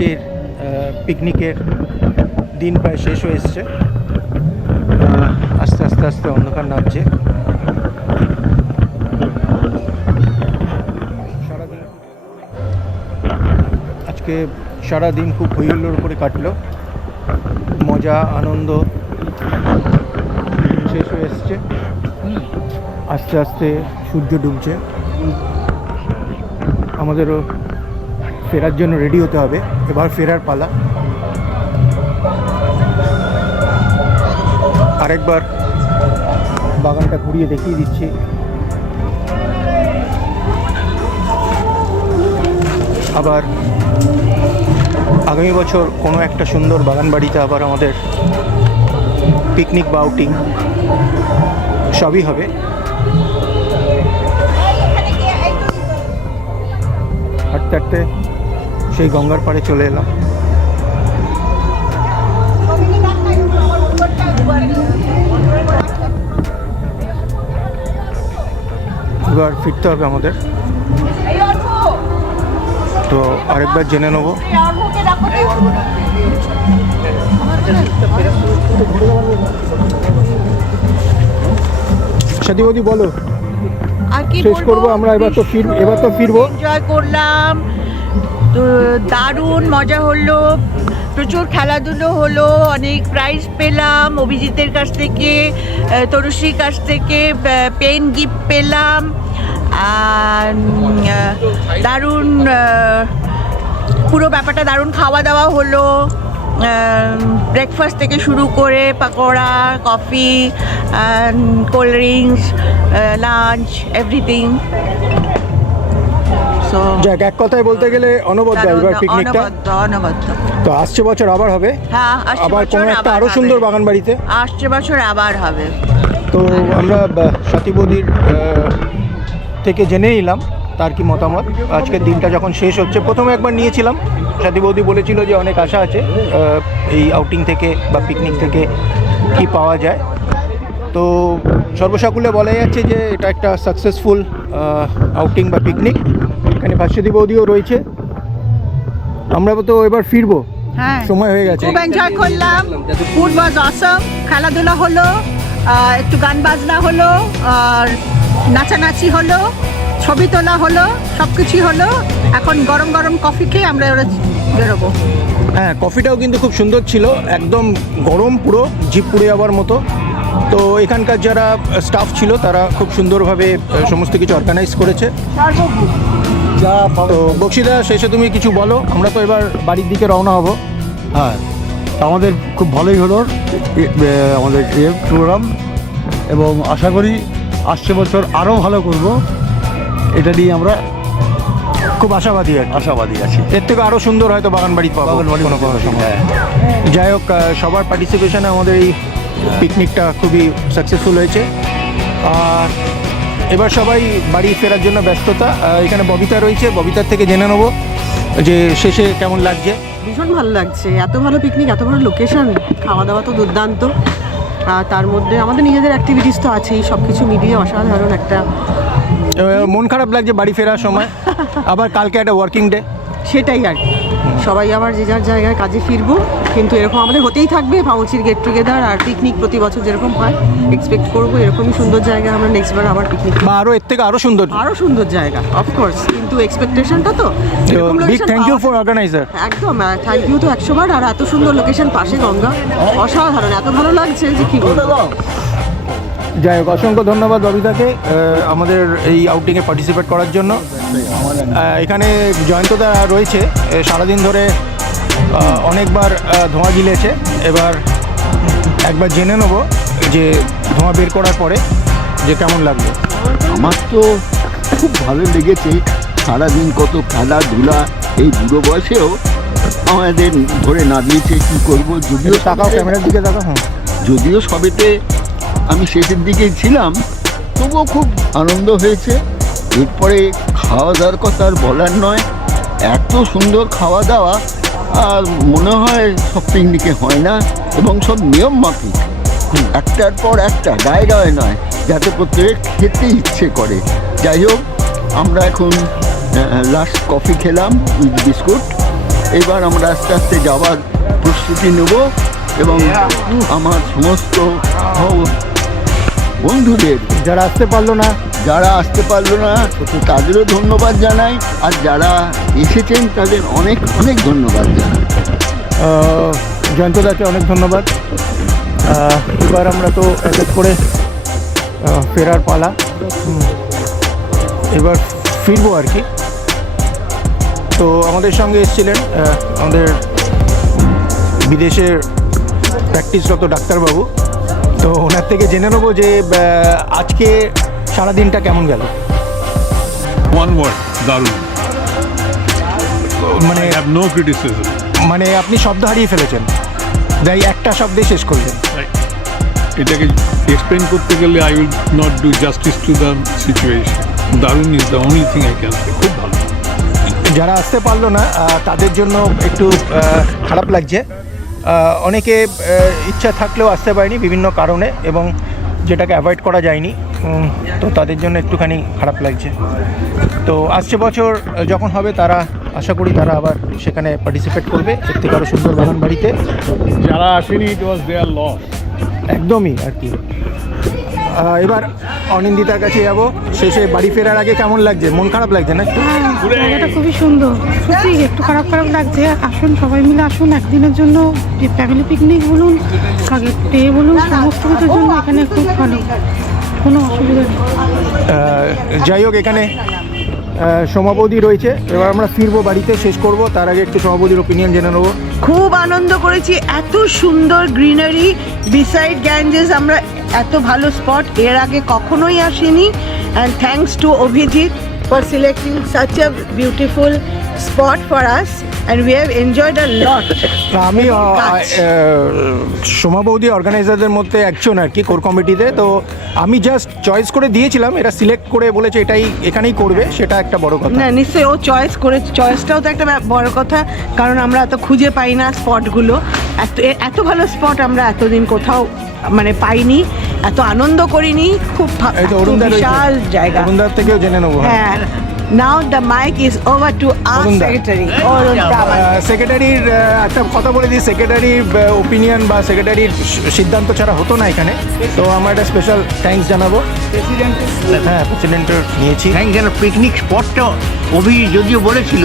আজকের পিকনিকের দিন প্রায় শেষ হয়ে এসছে। আস্তে আস্তে আস্তে অন্ধকার নামছে। আজকে সারাদিন খুব হইহুল্লোড় করে কাটলো, মজা আনন্দ শেষ হয়ে এসছে। আস্তে আস্তে সূর্য ডুবছে, আমাদেরও ফেরার জন্য রেডি হতে হবে। এবার ফেরার পালা। আরেকবার বাগানটা ঘুরিয়ে দেখিয়ে দিচ্ছি। আবার আগামী বছর কোনো একটা সুন্দর বাগান বাড়িতে আবার আমাদের পিকনিক বা আউটিং সবই হবে। হাঁটতে হাঁটতে সেই গঙ্গার পাড়ে চলে এলাম। এবার ফিরতে হবে আমাদের, তো আরেকবার জেনে নেব। সাথীবতী বলো, শেষ করবো আমরা, এবার তো ফিরবো। এনজয় করলাম, তো দারুণ মজা হলো, প্রচুর খেলাধুলো হলো, অনেক প্রাইজ পেলাম অভিজিতের কাছ থেকে, তনুশ্রীর কাছ থেকে পেন গিফট পেলাম। আর দারুণ পুরো ব্যাপারটা দারুণ, খাওয়া দাওয়া হলো, ব্রেকফাস্ট থেকে শুরু করে pakora, coffee, cold drinks, lunch, everything. যাক, এক কথায় বলতে গেলে অনবদ্য এবার পিকনিকটা। অনবদ্য। তো আসছে বছর আবার হবে। হ্যাঁ, আবার কোনো একটা আরো সুন্দর বাগান বাড়িতে আসছে বছর আবার হবে। তো আমরা সাথীবতীর থেকে জেনে নিলাম তার কি মতামত। আজকের দিনটা যখন শেষ হচ্ছে, প্রথমে একবার নিয়েছিলাম, সাথীবতী বলেছিল যে অনেক আশা আছে এই আউটিং থেকে বা পিকনিক থেকে কি পাওয়া যায়। তো সর্বসাকুল্যে বলা যাচ্ছে যে এটা একটা সাকসেসফুল আউটিং বা পিকনিক। এখানে ভাস্বতী বৌদিও রয়েছে। আমরা তো এবার ফিরবো, হ্যাঁ, সময় হয়ে গেছে। খুব এনজয় করলাম, ফুড ওয়াজ অসম, খেলাধুলা হলো, একটু গান বাজনা হলো, আর নাচানাচি হলো, ছবি তোলা হলো, সব কিছুই হলো। এখন গরম গরম কফি খেয়ে আমরা ওরা বেরোবো। হ্যাঁ, কফিটাও কিন্তু খুব সুন্দর ছিল, একদম গরম, পুরো জিভ পুড়ে যাওয়ার মতো। তো এখানকার যারা স্টাফ ছিল তারা খুব সুন্দরভাবে সমস্ত কিছু অর্গানাইজ করেছে। তো বক্সিদা, শেষে তুমি কিছু বলো, আমরা তো এবার বাড়ির দিকে রওনা হব। হ্যাঁ, আমাদের খুব ভালোই হলো আমাদের প্রোগ্রাম, এবং আশা করি আসছে বছর আরও ভালো করব, এটা নিয়ে আমরা খুব আশাবাদী আছি। এর থেকে আরও সুন্দর হয়তো বাগান বাড়ি পাবো কোনো সময়। হ্যাঁ, যাই হোক, সবার পার্টিসিপেশনে আমাদের এই পিকনিকটা খুবই সাকসেসফুল হয়েছে। আর এবার সবাই বাড়ি ফেরার জন্য ব্যস্ততা। এখানে ববিতা রয়েছে, ববিতার থেকে জেনে নেবো যে শেষে কেমন লাগছে। ভীষণ ভালো লাগছে, এত ভালো পিকনিক, এত ভালো লোকেশন, খাওয়া দাওয়া তো দুর্দান্ত। তার মধ্যে আমাদের নিজেদের অ্যাক্টিভিটিস তো আছেই, সব কিছু মিলিয়ে অসাধারণ একটা। মন খারাপ লাগছে বাড়ি ফেরার সময়, আবার কালকে একটা ওয়ার্কিং ডে। সেটাই আর কি, সবাই আবার যে যার জায়গায় কাজে ফিরবো, কিন্তু এরকম আমাদের হতেই থাকবে পাউচির গেট টুগেদার আর পিকনিক প্রতি বছর যেরকম হয়, এক্সপেক্ট করবো এরকমই সুন্দর জায়গা আমরা নেক্সট বার আবার পিকনিক, বা আরও এর থেকে আরও সুন্দর জায়গা অফকোর্স, কিন্তু এক্সপেকটেশনটা তো big thank you for organiser. একদম থ্যাংক ইউ তো 100 বার। আর এত সুন্দর লোকেশন, পাশে গঙ্গা, অসাধারণ, এত ভালো লাগছে যে কি বলবো। যাই হোক, অসংখ্য ধন্যবাদ ববিতাকে আমাদের এই আউটিংয়ে পার্টিসিপেট করার জন্য। এখানে জয়ন্তদা রয়েছে, সারাদিন ধরে অনেকবার ধোঁয়া গিলেছে। এবার একবার জেনে নেব যে ধোঁয়া বের করার পরে যে কেমন লাগবে। আমার তো খুব ভালো লেগেছে, সারাদিন কত খেলাধুলা, এই বুড়ো বয়সেও আমাদের ধরে না দিয়েছে। কী করবো, যদিও তাকাও, ক্যামেরার দিকে তাকাও। হ্যাঁ, যদিও সবেতে আমি শেষের দিকেই ছিলাম, তবুও খুব আনন্দ হয়েছে। এরপরে খাওয়া দাওয়ার কথা আর বলার নয়, এত সুন্দর খাওয়া দাওয়া, আর মনে হয় সব পিকনিকে হয় না, এবং সব নিয়ম মাফিক, একটার পর একটা, গায়ে গায়ে নয়, যাতে প্রত্যেকের খেতে ইচ্ছে করে। যাই হোক, আমরা এখন লাস্ট কফি খেলাম উইথ বিস্কুট, এবার আমরা আস্তে আস্তে যাওয়ার প্রস্তুতি নেব এবং আমার সমস্ত বন্ধুদের যারা আসতে পারলো না, তাদেরও ধন্যবাদ জানাই, আর যারা এসেছেন তাদের অনেক অনেক ধন্যবাদ জানাই। জয়ন্তদাকে অনেক ধন্যবাদ। এবার আমরা তো এক এক করে ফেরার পালা, এবার ফিরবো আর কি। তো আমাদের সঙ্গে এসেছিলেন আমাদের বিদেশের প্র্যাকটিসরত ডাক্তারবাবু, তো ওনার থেকে জেনে নেবো যে আজকে সারাদিনটা কেমন গেল। One word, দারুণ। মানে I have no criticism. মানে আপনি শব্দ হারিয়ে ফেলেছেন, তাই একটা শব্দে শেষ করলেন। এটাকে এক্সপ্লেন করতে গেলে I will not do justice to the situation. দারুণ is the only thing I can say. খুব ভালো। যারা আসতে পারলো না তাদের জন্য একটু খারাপ লাগছে। অনেকে ইচ্ছা থাকলেও আসতে পারেনি বিভিন্ন কারণে, এবং যেটাকে অ্যাভয়েড করা যায়নি, তো তাদের জন্য একটুখানি খারাপ লাগছে। তো আসছে বছর যখন হবে তারা আশা করি তারা আবার সেখানে পার্টিসিপেট করবে এর থেকে আরও সুন্দর বাগানবাড়িতে। যারা আসেনি ইট ওয়াজ দেয়ার লস। একদমই আর কি। এবার অনিন্দিতার কাছে যাবো। শেষে বাড়ি ফেরার আগে কেমন লাগছে? মন খারাপ লাগছে না একটু? জায়গাটা খুবই সুন্দর, সত্যি একটু খারাপ লাগছে। আসুন, সবাই মিলে আসুন একদিনের জন্য, যে ফ্যামিলি পিকনিক বলুন, আগের ডে বলুন, সমস্ত কিছুর জন্য এখানে খুব ভালো, কোনো অসুবিধা নেই। যাই হোক, এখানে সমাবধি রয়েছে। এবার আমরা ফিরবো বাড়িতে, শেষ করব, তার আগে একটু সমাবধির ওপিনিয়ন জেনে নেবো। খুব আনন্দ করেছি, এত সুন্দর গ্রিনারি বিসাইড গ্যাঞ্জেস, আমরা এত ভালো স্পট এর আগে কখনোই আসিনি। And thanks to Abhijit for selecting such a beautiful spot for us, and we have enjoyed a lot. আমি সমাবধি অর্গানাইজারদের মধ্যে একজন আর কি, কোর কমিটিতে। তো আমি জাস্ট চয়েস করে দিয়েছিলাম, এটা সিলেক্ট করে বলেছে এটাই এখানেই করবে, সেটা একটা বড় কথা। না, নিশ্চয়ই ও চয়েস করে, চয়েসটাও তো একটা বড় কথা, কারণ আমরা এত খুঁজে পাই না স্পটগুলো। এত ভালো স্পট আমরা এতদিন কোথাও মানে পাইনি, এত আনন্দ করিনি। খুব এই তো অরুণদা রয়েছে, বিশাল জায়গা। অরুণদার থেকেও জেনে নেবো। হ্যাঁ, now the mic is over to our অরুণদা। সেক্রেটারি অরুণ প্রামাণিক। সেক্রেটারির একটা কথা বলে দিই, সেক্রেটারির ওপিনিয়ন বা সেক্রেটারির সিদ্ধান্ত ছাড়া হতো না এখানে। তো আমরা একটা স্পেশাল থ্যাঙ্কস জানাবো হ্যাঁ প্রেসিডেন্টের নিয়েছি। থ্যাঙ্ক যেন পিকনিক স্পটটা অভিজিৎ যদিও বলেছিল,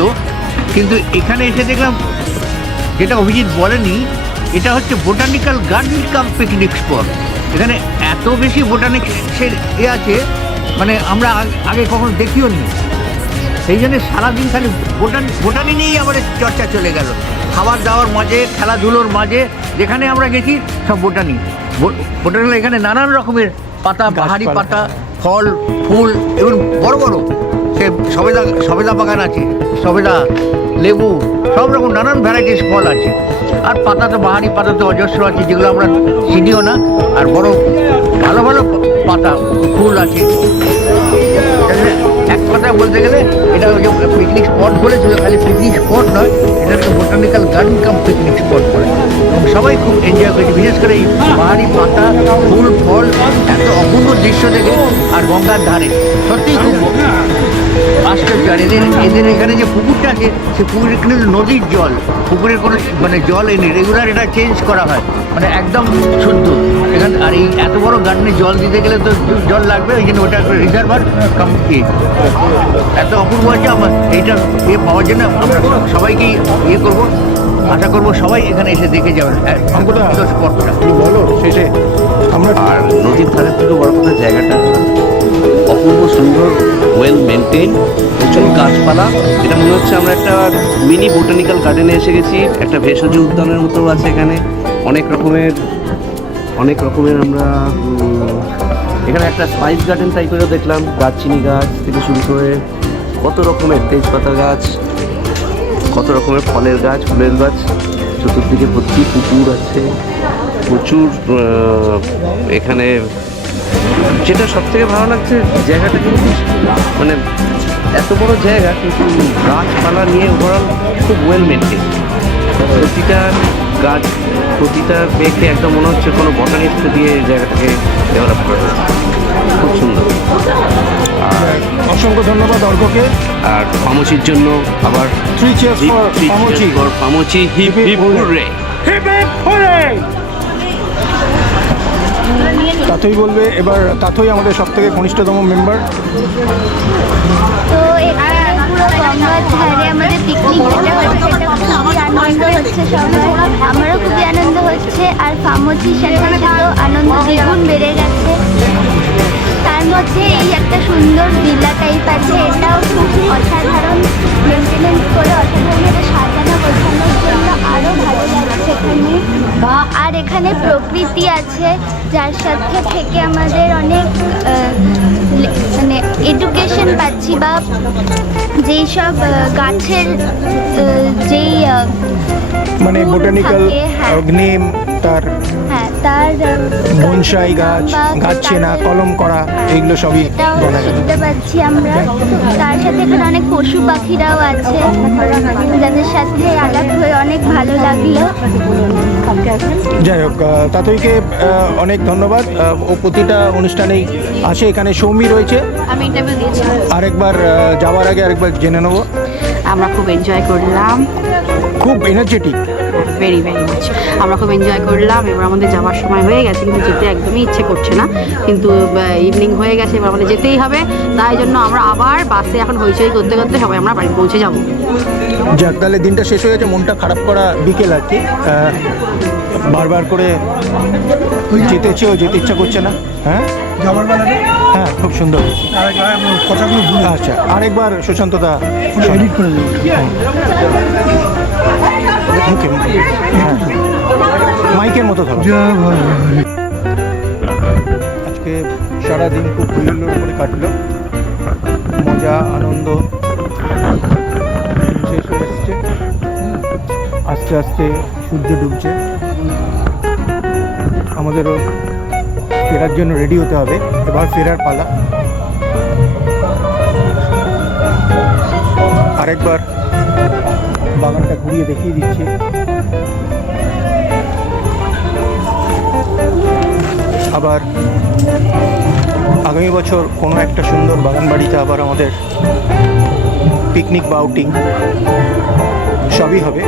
কিন্তু এখানে এসে দেখলাম যেটা অভিজিৎ বলেনি, এটা হচ্ছে বোটানিক্যাল গার্ডেন কাম পিকনিক স্পট। এখানে এত বেশি বোটানিক্সের আছে, মানে আমরা আগে কখনো দেখিও নি। সেই জন্য সারাদিন খালি বোটানি নিয়েই আমাদের চর্চা চলে গেল, খাবার দাওয়ার মাঝে, খেলাধুলোর মাঝে। যেখানে আমরা গেছি সব বোটানিক্যাল। এখানে নানান রকমের পাতা, বাহারি পাতা, ফল, ফুল, এবং বড় বড় সে সবেদা বাগান আছে, সবেদা, লেবু, সব রকম নানান ভ্যারাইটিস ফল আছে। আর পাতা তো বাহারি পাতা তো অজস্র আছে, যেগুলো আমরা চিনিও না। আর বড় ভালো ভালো পাতা, ফুল আছে। এক কথায় বলতে গেলে এটা ওই যে পিকনিক স্পট বলেছিল, খালি পিকনিক স্পট নয়, এটা একটা বোটানিক্যাল গার্ডেন কাম পিকনিক স্পট বলে। এবং সবাই খুব এনজয় করেছে, বিশেষ করে এই পাহাড়ি পাতা, ফুল, ফল, এত অপূর্ব দৃশ্য দেখে। আর গঙ্গার ধারে সত্যিই খুব আশ্চর্য। আর এদের এখানে যে পুকুরটা আছে, সে পুকুরের কিন্তু নদীর জল, পুকুরের কোনো মানে জল এনে রেগুলার এটা চেঞ্জ করা হয়, মানে একদম শুদ্ধ এখানে। আর এই এত বড় গার্ডেনে জল দিতে গেলে তো জল লাগবে, ওই জন্য ওটা একটা রিজার্ভার কমপ্লিট। এত অপূর্ব আছে আমার এইটা পাওয়ার জন্য আমরা সবাইকেই করবো, আশা করবো সবাই এখানে এসে দেখে যাবেন স্পটটা। বলো শেষে আমরা। আর নদীর ধারে থেকে বড় কথা জায়গাটা অপূর্ব সুন্দর, ওয়েল মেনটেন, প্রচুর গাছপালা। এটা মনে হচ্ছে আমরা একটা মিনি বোটানিক্যাল গার্ডেনে এসে গেছি। একটা ভেষজ উদ্যানের মতো আছে এখানে, অনেক রকমের আমরা এখানে একটা স্পাইস গার্ডেন টাইপেরও দেখলাম। দারচিনি গাছ থেকে শুরু করে কত রকমের তেজপাতা গাছ, কত রকমের ফলের গাছ, ফুলের গাছ, চতুর্দিকে ভর্তি পুকুর আছে, প্রচুর এখানে। যেটা সব থেকে ভালো লাগছে, জায়গাটা কিন্তু মানে এত বড় জায়গা, কিন্তু গাছপালা নিয়ে ওভারঅল খুব ওয়েল মেনটেন। প্রতিটা গাছ, প্রতিটা দেখে একদম মনে হচ্ছে কোনো বটানিস্ট দিয়ে জায়গাটাকে ডেভেলপ করা হয়েছে। খুব সুন্দর। আর অসংখ্য ধন্যবাদ অর্ঘকে। আর ফামোচির জন্য আবার 3 cheers for Pamuchi. Pamuchi hip hip hurray. তাতই বলবে এবার, তাতই আমাদের সব থেকে ঘনিষ্ঠতম মেম্বার। তো এখানে পুরো গঙ্গার ধারে আমাদের পিকনিক যেটা হচ্ছে সেটা খুবই আনন্দ হচ্ছে সবাই, আমারও খুবই আনন্দ হচ্ছে। আর ফামোচির সাথে সাথে তো আনন্দ দ্বিগুণ বেড়ে গেছে। তার মধ্যে এই একটা সুন্দর ভিলা টাইপ আছে, এটাও খুব অসাধারণ মেনটেনেন্স করে অসাধারণভাবে সাজানো গোছানোর জন্য আরও ভালো লাগছে এখানে। আর এখানে প্রকৃতি আছে যার সাথে থেকে আমাদের অনেক মানে এডুকেশন পাচ্ছি, বা যেই সব গাছের যেই মানে ফুল বোটানিক্যাল থাকে, হ্যাঁ। নেম, তার হ্যাঁ তার বনসাই গাছ, গাছ চেনা, কলম করা, এইগুলো সবই এটাও জানা গেল। শিখতে পারছি আমরা। তার সাথে এখানে অনেক পশু পাখিরাও আছে যাদের সাথে আলাপ হয়ে অনেক ভালো লাগলো। যাই হোক, তাতইকে অনেক ধন্যবাদ। ও প্রতিটা অনুষ্ঠানেই আসে। এখানে সৌমি রয়েছে, আমি ইন্টারভিউ দিয়েছিলাম, আরেকবার যাওয়ার আগে আরেকবার জেনে নেবো। আমরা খুব এনজয় করলাম, খুব এনার্জেটিক। Very very much. আমরা খুব এনজয় করলাম। এবার আমাদের যাওয়ার সময় হয়ে গেছে, কিন্তু যেতে একদমই ইচ্ছে করছে না, কিন্তু ইভিনিং হয়ে গেছে, এবার আমাদের যেতেই হবে। তাই জন্য আমরা আবার বাসে এখন হইচই করতে করতে সবাই আমরা বাড়ি পৌঁছে যাবো। যাক, তাহলে দিনটা শেষ হয়ে গেছে, মনটা খারাপ করা বিকেল আর কি। বারবার করে যেতে ইচ্ছা করছে না। হ্যাঁ, যাবার বেলাটা হ্যাঁ, খুব সুন্দর। কথাগুলো ভুলে আচ্ছা, আরেকবার সুশান্তদা এডিট করে দেবো। মুখে হ্যাঁ, মাইকের মতো ধরো। আজকে সারাদিন খুব হুল্লোড় করে কাটলো, মজা আনন্দ শেষ হয়ে এসছে। আস্তে আস্তে সূর্য ডুবছে, আমাদেরও ফেরার জন্য রেডি হতে হবে। এবার ফেরার পালা। আরেকবার বাগানটা ঘুরিয়ে দেখিয়ে দিচ্ছি। আবার আগামী বছর কোনো একটা সুন্দর বাগান বাড়িতে আবার আমাদের পিকনিক বা আউটিং সবই হবে।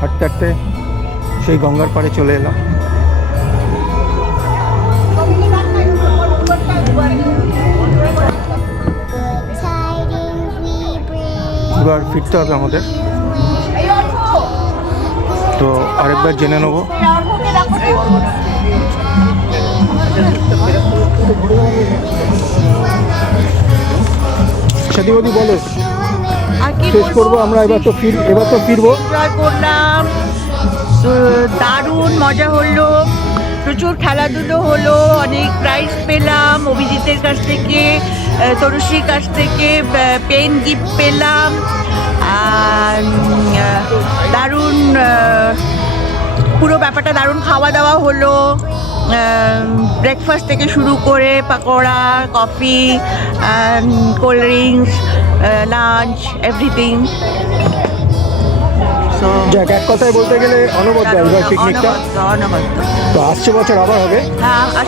হাঁটতে হাঁটতে সেই গঙ্গার পাড়ে চলে এলাম। এবার ফিরতে হবে আমাদের, তো আরেকবার জেনে নেবো। সাথীবতী বলো, শেষ করবো আমরা। এবার তো ফিরবো। এনজয় করলাম, তো দারুণ মজা হলো, প্রচুর খেলাধুলো হলো, অনেক প্রাইজ পেলাম অভিজিতের কাছ থেকে, তরুশ্রীর কাছ থেকে পেন গিফট পেলাম। আর দারুণ পুরো ব্যাপারটা দারুণ, খাওয়া দাওয়া হলো, ব্রেকফাস্ট থেকে শুরু করে pakora, coffee, cold drinks, lunch, everything. যাক, এক কথায় বলতে গেলে অনবদ্য এবার পিকনিকটা। তো আসছে বছর আবার হবে,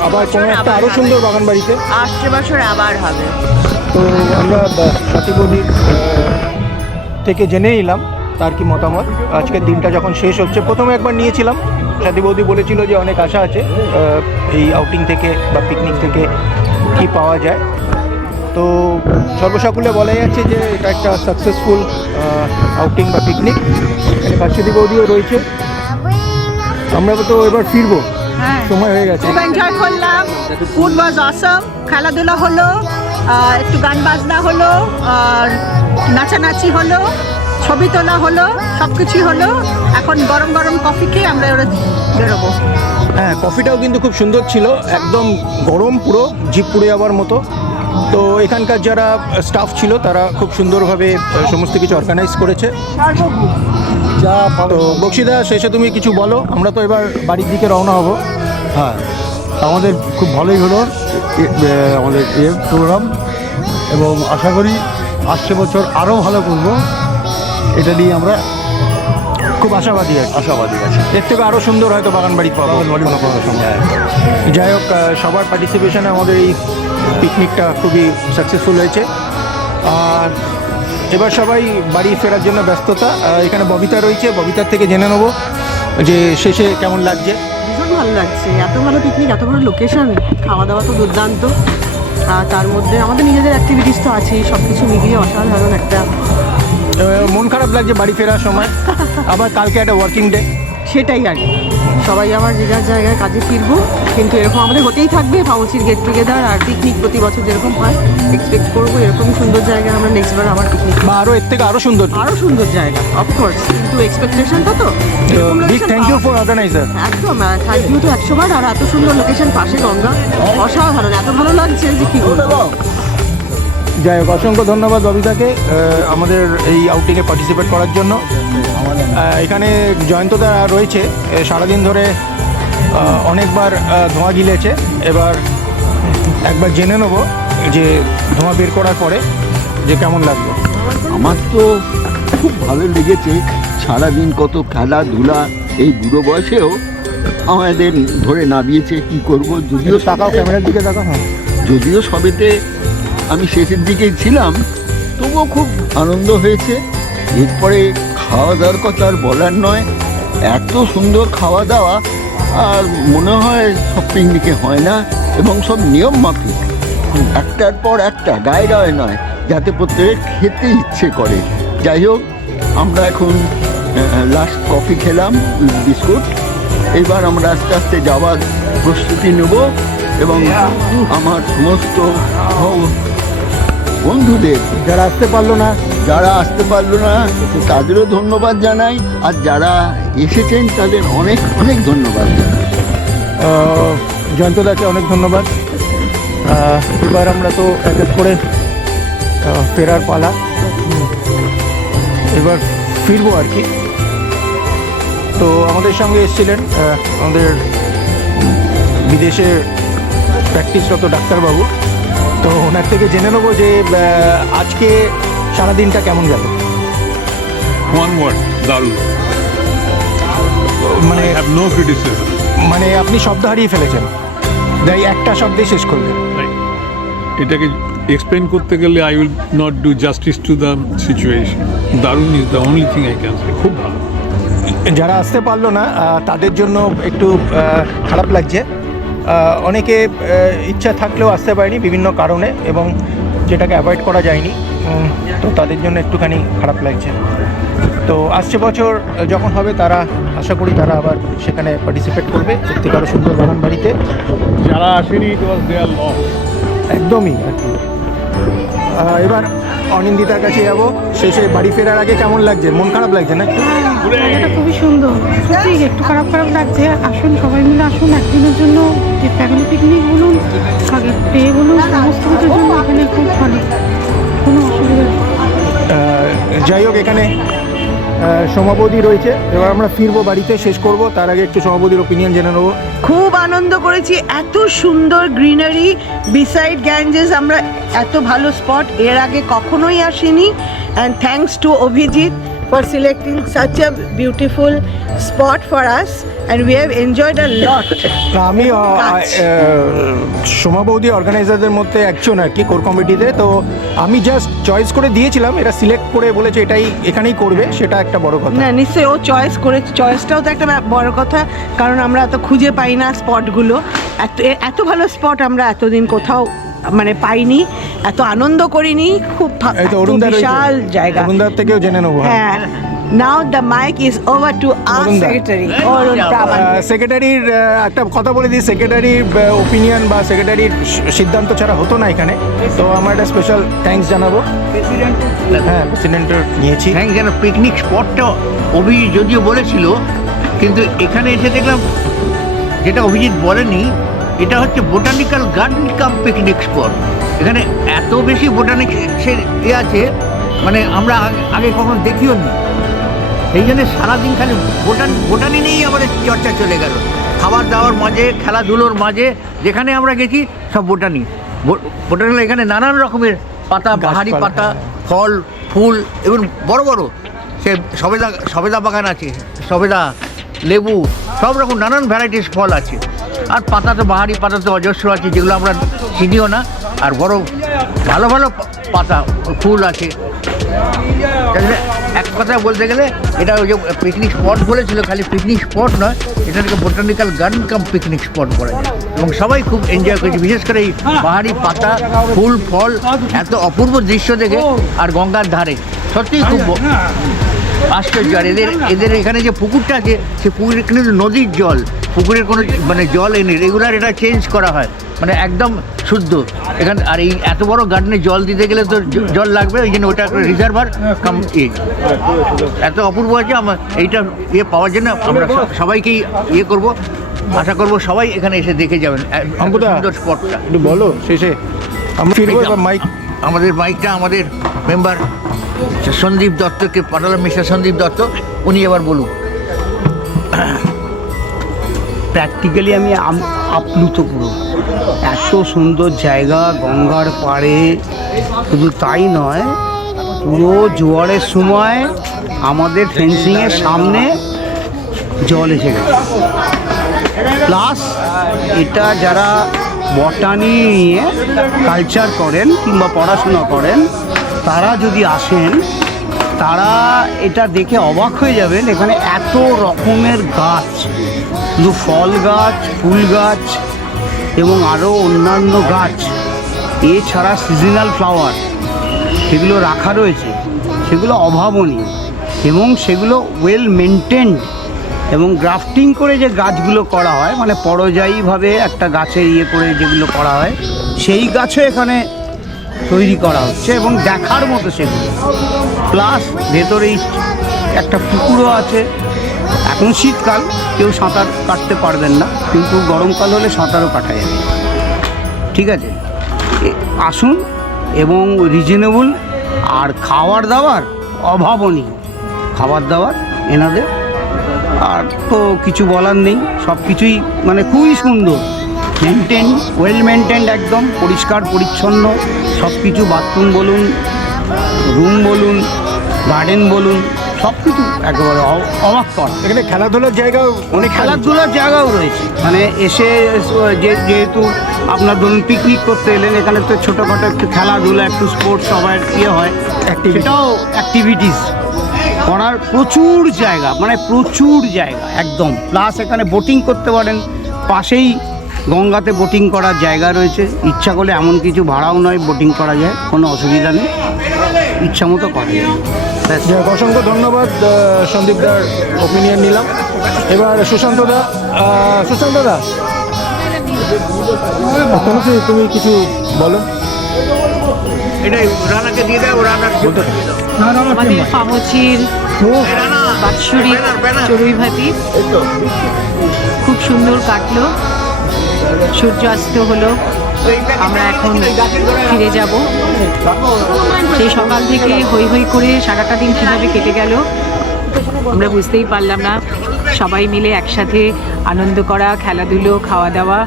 আবার কোনো একটা আরো সুন্দর বাগান বাড়িতে আসছে বছর আবার হবে। তো আমরা সাথীবতীর থেকে জেনে নিলাম তার কি মতামত। আজকের দিনটা যখন শেষ হচ্ছে, প্রথমে একবার নিয়েছিলাম, সাথীবতী বলেছিল যে অনেক আশা আছে এই আউটিং থেকে বা পিকনিক থেকে কি পাওয়া যায়। তো সর্বসাকুল্যে বলা যাচ্ছে যে এটা একটা সাকসেসফুল আউটিং বা পিকনিক। এখানে কাশ্যপী বৌদিও রয়েছে। আমরা তো এবার ফিরবো, সময় হয়ে গেছে। খুব এনজয় করলাম, ফুড ওয়াজ অসম, খেলাধুলা হলো, একটু গান বাজনা হলো, আর নাচানাচি হলো, ছবি তোলা হলো, সব কিছুই হলো। এখন গরম গরম কফি খেয়ে আমরা ওরা বেরোবো। হ্যাঁ, কফিটাও কিন্তু খুব সুন্দর ছিল, একদম গরম, পুরো জিভ পুড়ে যাওয়ার মতো। তো এখানকার যারা স্টাফ ছিল তারা খুব সুন্দরভাবে সমস্ত কিছু অর্গানাইজ করেছে। তো বক্সিদা, শেষে তুমি কিছু বলো, আমরা তো এবার বাড়ির দিকে রওনা হব। হ্যাঁ, আমাদের খুব ভালোই হলো আমাদের প্রোগ্রাম, এবং আশা করি আসছে বছর আরও ভালো করব। এটা নিয়ে আমরা খুব আশাবাদী আর কি। আশাবাদী আছে। এর থেকে আরও সুন্দর হয়তো বাগানবাড়ি পাবো। হ্যাঁ। যাই হোক, সবার পার্টিসিপেশনে আমাদের এই পিকনিকটা খুবই সাকসেসফুল হয়েছে। আর এবার সবাই বাড়ি ফেরার জন্য ব্যস্ততা। এখানে ববিতা রয়েছে, ববিতার থেকে জেনে নেবো যে শেষে কেমন লাগছে। ভীষণ ভালো লাগছে, এত ভালো পিকনিক, এত ভালো লোকেশন, খাওয়া দাওয়া তো দুর্দান্ত। আর তার মধ্যে আমাদের নিজেদের অ্যাক্টিভিটিস তো আছেই, সব কিছু মিলিয়ে অসাধারণ একটা। মন খারাপ লাগছে বাড়ি ফেরার সময়, আবার কালকে একটা ওয়ার্কিং ডে। সেটাই আর কি, সবাই আবার যে যার জায়গায় কাজে ফিরবো, কিন্তু এরকম আমাদের হতেই থাকবে ফাউচির গেট টুগেদার আর পিকনিক প্রতি বছর যেরকম হয়। এক্সপেক্ট করবো এরকম সুন্দর জায়গায় আমরা নেক্সটবার আবার পিকনিক, বা আরও এর থেকে আরও সুন্দর। আরও সুন্দর জায়গা অফকোর্স, কিন্তু এক্সপেকটেশনটা তো এরকম বিগ location থ্যাংক ইউ পাওয়া- ফর অর্গানাইজার। একদম থ্যাংক ইউ তো 100 বার। আর এত সুন্দর লোকেশন, পাশে গঙ্গা, অসাধারণ, এত ভালো লাগছে যে কি বলবো। যাই হোক, অসংখ্য ধন্যবাদ ববিতাকে আমাদের এই আউটিংয়ে পার্টিসিপেট করার জন্য। এখানে জয়ন্তদা রয়েছে, সারাদিন ধরে অনেকবার ধোঁয়া গিলেছে। এবার একবার জেনে নেবো যে ধোঁয়া বের করার পরে যে কেমন লাগবে। আমার তো খুব ভালো লেগেছে। সারাদিন কত খেলাধুলা, এই বুড়ো বয়সেও আমাদের ধরে নামিয়েছে। কি করব, যদিও তাকাও, ক্যামেরার দিকে তাকাও। হ্যাঁ, যদিও সবেতে আমি শেষের দিকেই ছিলাম, তবুও খুব আনন্দ হয়েছে। এরপরে খাওয়া দাওয়ার কথা আর বলার নয়, এত সুন্দর খাওয়া দাওয়া। আর মনে হয় সব পিকনিকে হয় না, এবং সব নিয়ম মাফিক, একটার পর একটা, গায়ে গায়ে নয়, যাতে প্রত্যেকে খেতে ইচ্ছে করে। যাই হোক, আমরা এখন লাস্ট কফি খেলাম উইথ বিস্কুট। এবার আমরা আস্তে আস্তে যাওয়ার প্রস্তুতি নেব, এবং আমার সমস্ত বন্ধুদের যারা আসতে পারলো না, তাদেরও ধন্যবাদ জানাই, আর যারা এসেছেন তাদের অনেক অনেক ধন্যবাদ জানাই। জয়ন্তদাকে অনেক ধন্যবাদ। এবার আমরা তো এক এক করে ফেরার পালা, এবার ফিরবো আর কি। তো আমাদের সঙ্গে এসেছিলেন আমাদের বিদেশে প্র্যাকটিসরত ডাক্তারবাবু। তো ওনার থেকে জেনে নেবো যে আজকে সারাদিনটা কেমন গেল। ওয়ান ওয়ার্ড, দারুণ। মানে I have no criticism. মানে আপনি শব্দ হারিয়ে ফেলেছেন, তাই একটা শব্দে শেষ করবেন। এটাকে এক্সপ্লেন করতে গেলে I will not do justice to the situation. দারুণ is the only thing I can say. খুব ভালো। যারা আসতে পারলো না তাদের জন্য একটু খারাপ লাগছে। অনেকে ইচ্ছা থাকলেও আসতে পারেনি বিভিন্ন কারণে, এবং যেটাকে অ্যাভয়েড করা যায়নি। তো তাদের জন্য একটুখানি খারাপ লাগছে। তো আসছে বছর যখন হবে, তারা আশা করি তারা আবার সেখানে পার্টিসিপেট করবে এর থেকে আরও সুন্দর বাগানবাড়িতে। যারা আসেনি ইট ওয়াজ দেয়ার লস। একদমই আর কি। এবার অনিন্দিতার কাছে যাবো। শেষে বাড়ি ফেরার আগে কেমন লাগছে? মন খারাপ লাগছে না? জায়গাটা খুবই সুন্দর, সত্যি একটু খারাপ খারাপ লাগছে। আসুন, সবাই মিলে আসুন একদিনের জন্য, যে ফ্যামিলি পিকনিক বলুন, আগের ডে বলুন, সমস্ত কিছুর জন্য এখানে খুব ভালো, কোনো অসুবিধা নেই। যাই হোক, এখানে সমাবধি রয়েছে। এবার আমরা ফিরবো বাড়িতে, শেষ করব। তার আগে একটু সমাবধির ওপিনিয়ন জেনে নেবো। খুব আনন্দ করেছি, এত সুন্দর গ্রিনারি বিসাইড গ্যাঞ্জেস। আমরা এত ভালো স্পট এর আগে কখনোই আসিনি। And thanks to Abhijit for selecting such a beautiful spot for us, and we have enjoyed a lot. আমি সমাবধি অর্গানাইজারদের মধ্যে একজন আর কি, কোর কমিটিতে। তো আমি জাস্ট চয়েস করে দিয়েছিলাম, এরা সিলেক্ট করে বলেছে এটাই এখানেই করবে, সেটা একটা বড় কথা। না, নিশ্চয়ই ও চয়েস করে, চয়েসটাও তো একটা বড় কথা, কারণ আমরা এত খুঁজে পাই না স্পটগুলো। এত ভালো স্পট আমরা এতদিন কোথাও মানে পাইনি, এত আনন্দ করিনি। খুব এই তো অরুণদা রয়েছে, বিশাল জায়গা। অরুণদার থেকেও জেনে নেবো। হ্যাঁ, now the mic is over to our secretary Arun Daman. সেক্রেটারির একটা কথা বলে দিই, সেক্রেটারির ওপিনিয়ন বা সেক্রেটারির সিদ্ধান্ত ছাড়া হতো না এখানে। তো আমার একটা স্পেশাল থ্যাঙ্কস জানাবো। হ্যাঁ, প্রেসিডেন্টের নিয়েছি। থ্যাংক যেন পিকনিক স্পটটা অভিজিৎ যদিও বলেছিল, কিন্তু এখানে এসে দেখলাম যেটা অভিজিৎ বলেনি, এটা হচ্ছে বোটানিক্যাল গার্ডেন কাম পিকনিক স্পট। এখানে এত বেশি বোটানিক্সের আছে, মানে আমরা আগে কখনো দেখিও নি। সেই জন্য সারাদিন খালি বোটানি নিয়েই আমাদের চর্চা চলে গেল। খাবার দাওয়ার মাঝে, খেলাধুলোর মাঝে, যেখানে আমরা গেছি সব বোটানি। বোটানিক্যাল এখানে নানান রকমের পাতা, বাহারি পাতা, ফল, ফুল এবং বড় বড় সে সবেদা বাগান আছে, সবেদা, লেবু, সব রকম নানান ভ্যারাইটিস ফল আছে। আর পাতা তো বাহারি পাতা তো অজস্র আছে, যেগুলো আমরা চিনিও না। আর বড় ভালো ভালো পাতা ফুল আছে। তাহলে এক কথায় বলতে গেলে এটা ওই যে পিকনিক স্পট বলেছিল, খালি পিকনিক স্পট নয়, এটাকে বোটানিক্যাল গার্ডেন কাম পিকনিক স্পট বলা যায়। এবং সবাই খুব এনজয় করেছে, বিশেষ করে এই পাহাড়ি পাতা, ফুল, ফল, এত অপূর্ব দৃশ্য দেখে। আর গঙ্গার ধারে সত্যিই খুব আশ্চর্য। আর এদের এখানে যে পুকুরটা আছে, সে পুকুরের কিন্তু নদীর জল, পুকুরের কোনো মানে জল এনে রেগুলার এটা চেঞ্জ করা হয়, মানে একদম শুদ্ধ এখানে। আর এই এত বড় গার্ডেনে জল দিতে গেলে তো জল লাগবে, ওই জন্য ওটা রিজার্ভার কাম এত অপূর্ব আছে। আমার এইটা পাওয়ার জন্য আমরা সবাইকেই করব, আশা করব সবাই এখানে এসে দেখে যাবেন সুন্দর স্পটটা। একটু বলো শেষে আমরা ফিরবো এবার। আমাদের মাইকটা আমাদের মেম্বার সন্দীপ দত্তকে পাঠালাম, মিস্টার সন্দীপ দত্ত, উনি এবার বলুন। প্র্যাকটিক্যালি আমি আপ্লুত পুরো, এত সুন্দর জায়গা গঙ্গার পাড়ে। শুধু তাই নয়, পুরো জোয়ারের সময় আমাদের ফেন্সিংয়ের সামনে জল এসে গেছে। প্লাস এটা যারা বটানি নিয়ে কালচার করেন কিংবা পড়াশোনা করেন, তারা যদি আসেন, তারা এটা দেখে অবাক হয়ে যাবেন। এখানে এত রকমের গাছ, শুধু ফল গাছ, ফুল গাছ এবং আরও অন্যান্য গাছ, এছাড়া সিজনাল ফ্লাওয়ার সেগুলো রাখা রয়েছে, সেগুলো অভাবনীয় এবং সেগুলো ওয়েল মেনটেন্ড। এবং গ্রাফটিং করে যে গাছগুলো করা হয়, মানে পরযায়ীভাবে একটা গাছের করে যেগুলো করা হয়, সেই গাছও এখানে তৈরি করা হচ্ছে এবং দেখার মতো সেগুলো। প্লাস ভেতরেই একটা পুকুরও আছে। এখন শীতকাল, কেউ সাঁতার কাটতে পারবেন না, কিন্তু গরমকাল হলে সাঁতারও কাটা যাবে। ঠিক আছে, আসুন এবং রিজনেবল। আর খাবার দাবার অভাবনীয়, খাবার দাবার এনাদের। আর তো কিছু বলার নেই, সব কিছুই মানে খুবই সুন্দর, মেনটেন, ওয়েল মেনটেন্ড, একদম পরিষ্কার পরিচ্ছন্ন সব কিছু। বাথরুম বলুন, রুম বলুন, গার্ডেন বলুন, সব কিছু একেবারে অবাক কর। এখানে খেলাধুলার জায়গাও অনেক খেলাধুলার জায়গাও রয়েছে। মানে এসে যেহেতু আপনার ধরুন পিকনিক করতে এলেন, এখানে তো ছোটোখাটো একটু খেলাধুলা, একটু স্পোর্টস সবার হয়, সেটাও অ্যাক্টিভিটিস করার প্রচুর জায়গা, মানে প্রচুর জায়গা একদম। প্লাস এখানে বোটিং করতে পারেন, পাশেই গঙ্গাতে বোটিং করার জায়গা রয়েছে। ইচ্ছা করলে এমন কিছু ভাড়াও নয়, বোটিং করা যায়, কোনো অসুবিধা নেই, ইচ্ছা মতো করা যায়। অসংখ্য ধন্যবাদ, সন্দীপদার ওপিনিয়ন নিলাম। এবার সুশান্তদা, তুমি কিছু বলো। এটাই রানাকে দিয়ে দেয়, রানার আমাদের ফামচির বাৎসরিক চড়ুইভাতি খুব সুন্দর কাটলো, সূর্যাস্ত হলো, আমরা এখন ফিরে যাব। সেই সকাল থেকে হই হই করে সারাটা দিন কীভাবে কেটে গেল আমরা বুঝতেই পারলাম না। সবাই মিলে একসাথে আনন্দ করা, খেলাধুলো, খাওয়া দাওয়া,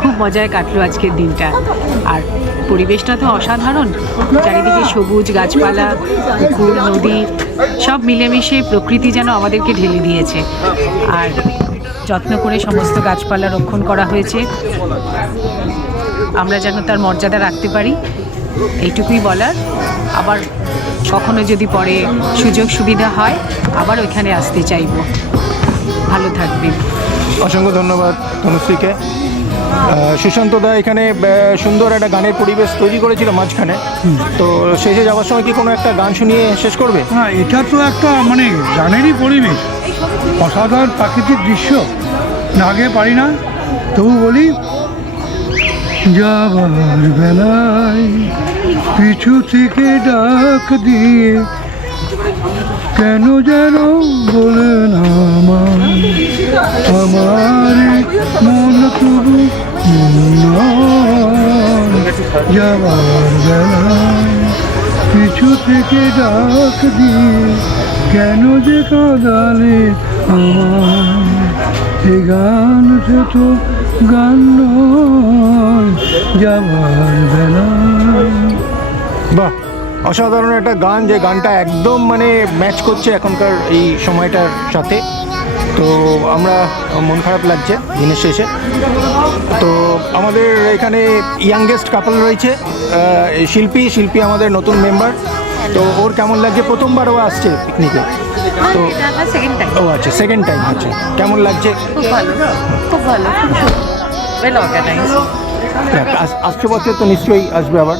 খুব মজায় কাটলো আজকের দিনটা। আর পরিবেশটা তো অসাধারণ, চারিদিকে সবুজ গাছপালা, পুকুর, নদী, সব মিলেমিশে প্রকৃতি যেন আমাদেরকে ঢেলে দিয়েছে। আর যত্ন করে সমস্ত গাছপালা রক্ষণ করা হয়েছে, আমরা যেন তার মর্যাদা রাখতে পারি, এইটুকুই বলার। আবার কখনো যদি পরে সুযোগ সুবিধা হয়, আবার ওইখানে আসতে চাইব। ভালো থাকবেন। অসংখ্য ধন্যবাদ তনুশ্রীকে। সুশান্তদা এখানে সুন্দর একটা গানের পরিবেশ তৈরি করেছিল মাঝখানে, তো শেষে যাওয়ার সময় কি কোনো একটা গান শুনিয়ে শেষ করবে? হ্যাঁ, এটা তো একটা মানে গানেরই পরিবেশ, অসাধারণ প্রাকৃতিক দৃশ্য। না গে পারি না, তবু বলি, যাবার বেলায় পিছু থেকে ডাক দিয়ে কেন যেন বলে না আমার মন তবু যাবার বেলায় পিছু থেকে ডাক দিয়ে কেন যে কাঁদালে আমার, এ গান সে তো গান নয় যাবার বেলায়। বাহ, অসাধারণ একটা গান, যে গানটা একদম মানে ম্যাচ করছে এখনকার এই সময়টার সাথে। তো আমরা মন খারাপ লাগছে দিনের শেষে। তো আমাদের এখানে ইয়াংগেস্ট কাপল রয়েছে, শিল্পী আমাদের নতুন মেম্বার। তো ওর কেমন লাগছে? প্রথমবার ও আসছে পিকনিকে, তো ও আচ্ছা সেকেন্ড টাইম আছে। কেমন লাগছে? খুব ভালো, ওয়েল অর্গানাইজ। আসছে বছর তো নিশ্চয়ই আসবে আবার।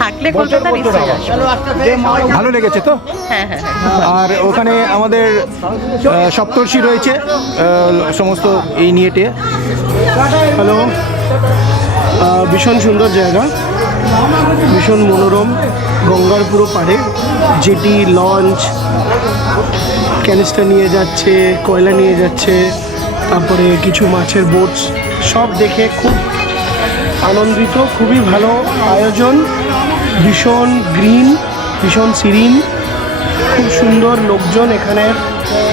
থাকলে কলকাতা নিশ্চয়ই আসবে। ভালো লেগেছে তো? হ্যাঁ। আর ওখানে আমাদের সপ্তর্ষি রয়েছে সমস্ত এই নিয়েটে। হ্যালো, ভীষণ সুন্দর জায়গা, ভীষণ মনোরম, গঙ্গার পুরো পাড়ে। জেটি, লঞ্চ, ক্যানিস্টার নিয়ে যাচ্ছে, কয়লা নিয়ে যাচ্ছে, তারপরে কিছু মাছের বোটস, সব দেখে খুব আনন্দিত। খুবই ভালো আয়োজন, ভীষণ গ্রিন, ভীষণ সিরিন, খুব সুন্দর লোকজন। এখানের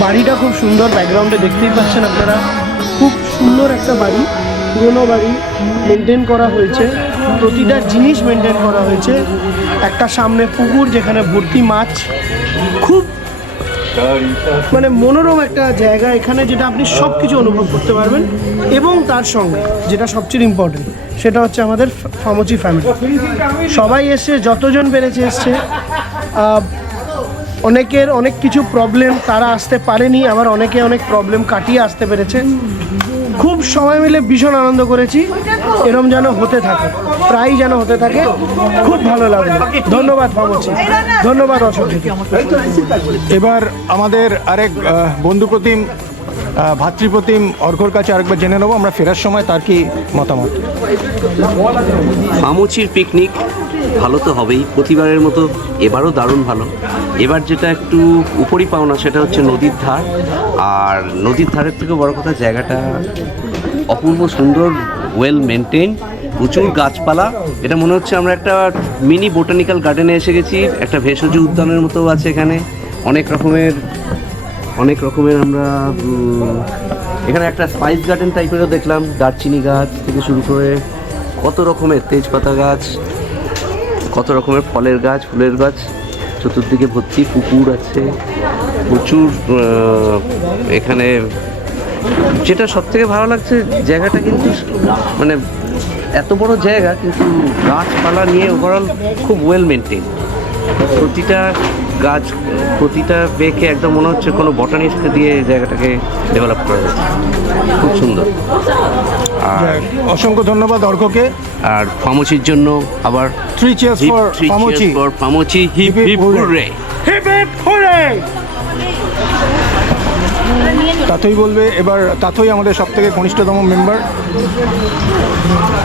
বাড়িটা খুব সুন্দর, ব্যাকগ্রাউন্ডে দেখতেই পাচ্ছেন আপনারা। খুব সুন্দর একটা বাড়ি, পুরোনো বাড়ি, মেনটেন করা হয়েছে, প্রতিটা জিনিস মেনটেন করা হয়েছে। একটা সামনে পুকুর যেখানে ভর্তি মাছ, খুব মানে মনোরম একটা জায়গা এখানে, যেটা আপনি সব কিছু অনুভব করতে পারবেন। এবং তার সঙ্গে যেটা সবচেয়ে ইম্পর্টেন্ট, সেটা হচ্ছে আমাদের ফামচি ফ্যামিলি। সবাই এসছে, যতজন পেরেছে এসছে। অনেকের অনেক কিছু প্রবলেম, তারা আসতে পারেনি, আবার অনেকে অনেক প্রবলেম কাটিয়ে আসতে পেরেছে। খুব সবাই মিলে ভীষণ আনন্দ করেছি। এরম যেন হতে থাকে, প্রায় যেন হতে থাকে। খুব ভালো লাগলো। ধন্যবাদ ফামচি, ধন্যবাদ অশোক। এবার আমাদের আরেক বন্ধুপ্রতিম ভাতৃপ্রতিম অর্ঘ্যর কাছে আরেকবার জেনে নেবো আমরা ফেরার সময় তার কি মতামত। ফামচির পিকনিক ভালো তো হবেই, প্রতিবারের মতো এবারও দারুণ ভালো। এবার যেটা একটু উপরই পাওনা সেটা হচ্ছে নদীর ধার, আর নদীর ধারের থেকে বড় কথা জায়গাটা অপূর্ব সুন্দর, ওয়েল মেনটেন, প্রচুর গাছপালা। এটা মনে হচ্ছে আমরা একটা মিনি বোটানিক্যাল গার্ডেনে এসে গেছি। একটা ভেষজ উদ্যানের মতো আছে এখানে, অনেক রকমের আমরা এখানে একটা স্পাইস গার্ডেন টাইপেরও দেখলাম। দারচিনি গাছ থেকে শুরু করে কত রকমের তেজপাতা গাছ, কত রকমের ফলের গাছ, ফুলের গাছ, চতুর্দিকে ভর্তি, পুকুর আছে প্রচুর। এখানে যেটা সবথেকে ভালো লাগছে, জায়গাটা কিন্তু মানে এত বড় জায়গা কিন্তু গাছপালা নিয়ে ওভারঅল খুব ওয়েল মেনটেন। প্রতিটা গাছ, প্রতিটা বেঁকে একদম মনে হচ্ছে কোনো বটানিস্ট দিয়ে জায়গাটাকে ডেভেলপ করা হয়েছে। খুব সুন্দর। আর অসংখ্য ধন্যবাদ অর্ঘ্যকে। আর ফামচির জন্য আবার 3 cheers for Pamuchi. Hip hip hurray, hip hip hurray. তাতই বলবে এবার। তাতই আমাদের সব থেকে ঘনিষ্ঠতম মেম্বার।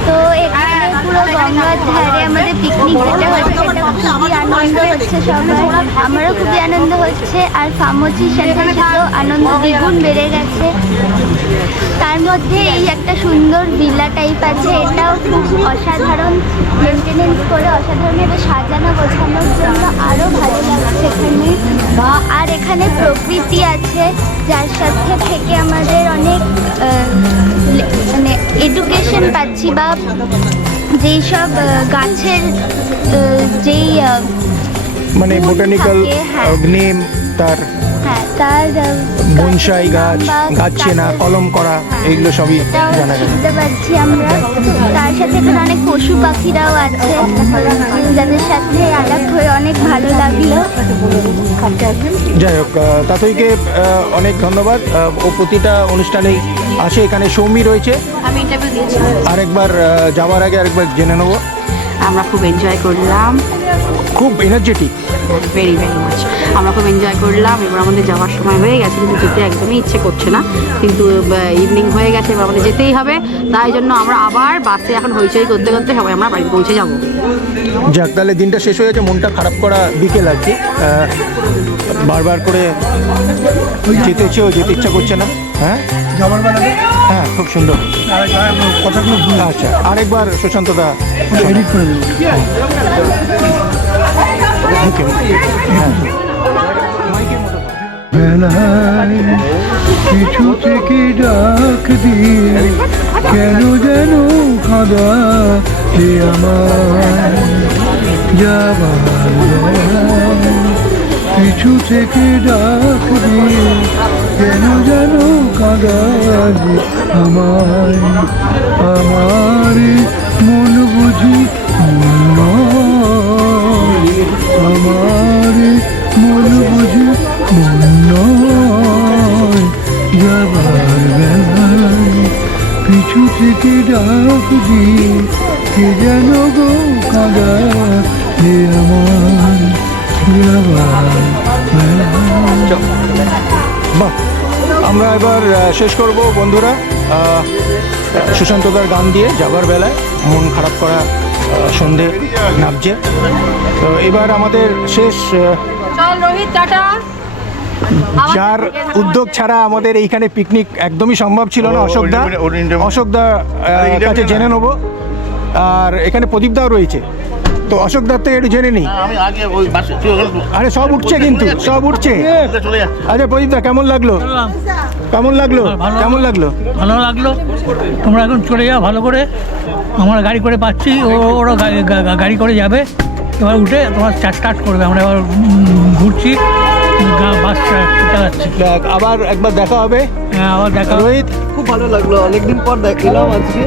তো এখানে পুরো গঙ্গার ধারে আমাদের পিকনিক যেটা হচ্ছে, সেটা খুবই আনন্দ হচ্ছে সবার। আমারও খুবই আনন্দ হচ্ছে, আর ফামচির সাথে সাথেও আনন্দ দ্বিগুণ বেড়ে গেছে। তার মধ্যে এই একটা সুন্দর ভিলা টাইপ আছে, এটাও খুব অসাধারণ মেনটেনেন্স করে, অসাধারণভাবে সাজানো গোছানোর জন্য আরও ভালো লাগছে এখানে। আর এখানে প্রকৃতি আছে, যার সাথে থেকে আমাদের অনেক মানে এডুকেশন পাচ্ছি, বা যেই সব গাছের যেই মানে বোটানিক্যাল নেম, তার বনসাই গাছ, গাছ চেনা, কলম করা, এইগুলো সবই জানা গেল। বুঝতে পারছি আমরা। তার সাথে এখানে অনেক পশু পাখিরাও আছে, যাদের সাথে আলাপ হয়ে অনেক ভালো লাগলো। যাই হোক, তাতইকে অনেক ধন্যবাদ। ও প্রতিটা অনুষ্ঠানেই আসে। এখানে সৌমি রয়েছে, আমি ইন্টারভিউ দিয়েছি। আরেকবার যাওয়ার আগে আরেকবার জেনে নেবো। আমরা খুব এনজয় করলাম, খুব এনার্জেটিক, ভেরি ভেরি মাচ। আমরা খুব এনজয় করলাম। এবার আমাদের যাওয়ার সময় হয়ে গেছে, কিন্তু যেতে একদমই ইচ্ছে করছে না, কিন্তু ইভিনিং হয়ে গেছে, এবার আমাদের যেতেই হবে। তাই জন্য আমরা আবার বাসে এখন হইচই করতে করতে সবাই আমরা বাড়িতে পৌঁছে যাবো। যাক, তাহলে দিনটা শেষ হয়ে গেছে। মনটা খারাপ করা বিকেল আর কি। বারবার করে যেতে ইচ্ছা করছে না। হ্যাঁ, হ্যাঁ, খুব সুন্দর কথাগুলো। আচ্ছা, আরেকবার সুশান্তদা এডিট করে দেবো। কিছু থেকে ডাক দিয়ে কেন যেন কাঁদা আমার যাবার বেলায় পিছু থেকে ডাক দিয়ে কেন যেন কাঁদায় আমায়, আমার মন বুঝি মন নয়, আমার মন বুঝি মন নয়, যাবার বেলায় পিছু থেকে ডাক দিয়ে কে যেন গো কাঁদায় আমার, যাবার বেলায়। বাহ, আমরা এবার শেষ করব বন্ধুরা সুশান্তদার গান দিয়ে যাবার বেলায়। মন খারাপ করা সন্ধে নামছে। তো এবার আমাদের শেষ, চল রোহিত টাটা। যার উদ্যোগ ছাড়া আমাদের এইখানে পিকনিক একদমই সম্ভব ছিল না, অশোকদা কাছে জেনে নেবো। আর এখানে প্রদীপদাও রয়েছে, তো অশোকদার থেকে একটু জেনে নিই। আরে সব উঠছে, কিন্তু সব উঠছে। আচ্ছা প্রদীপদা, কেমন লাগলো? কেমন লাগলো? কেমন লাগলো? ভালো লাগলো। তোমরা এখন চলে যাও ভালো করে, আমরা গাড়ি করে পাচ্ছি, ওরা গাড়ি করে যাবে। এবার উঠে তোমার স্টার্ট করবে, আমরা এবার ঘুরছি, বাস চালাচ্ছি। আবার একবার দেখা হবে। হ্যাঁ, আবার দেখা হবে। রোহিত, খুব ভালো লাগলো, অনেকদিন পর এলাম আজকে।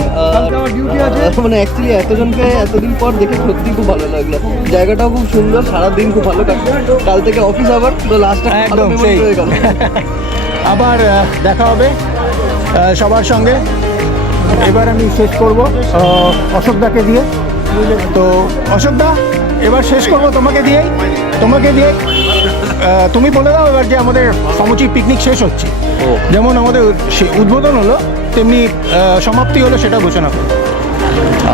ডিউটি আছে মানে অ্যাকচুয়ালি এতজনকে এতদিন পর দেখে সত্যি খুব ভালো লাগলো। জায়গাটাও খুব সুন্দর, সারাদিন খুব ভালো কাটলো। কাল থেকে অফিস আবার, তো লাস্টটা একদম সেই। হয়ে গেল। আবার দেখা হবে সবার সঙ্গে। এবার আমি শেষ করব অশোকদাকে দিয়ে। তো অশোকদা, এবার শেষ করব তোমাকে দিয়ে। তুমি বলে দাও এবার যে আমাদের সমুচিত পিকনিক শেষ হচ্ছে। যেমন আমাদের উদ্বোধন হলো, তেমনি সমাপ্তি হলো, সেটা ঘোষণা করো।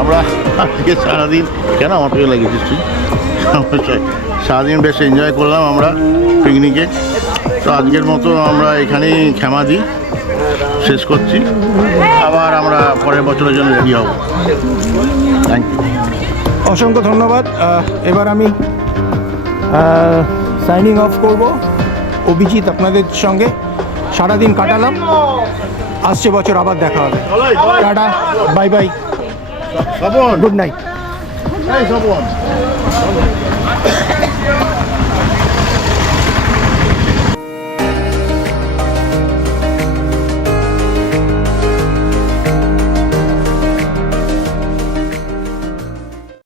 আমরা আজকে সারাদিন, কেন আমার পেয়ে লাগিয়েছিস তুই? সারাদিন বেশ এনজয় করলাম আমরা পিকনিকে। তো আজকের মতো আমরা এখানেই ক্ষমা দিই, শেষ করছি। আবার আমরা পরের বছরের জন্য রেডি হব। থ্যাংক ইউ, অসংখ্য ধন্যবাদ। এবার আমি সাইনিং অফ করব। অভিজিৎ আপনাদের সঙ্গে সারাদিন কাটালাম। আসছে বছর আবার দেখা হবে। Tata, bye bye, good night.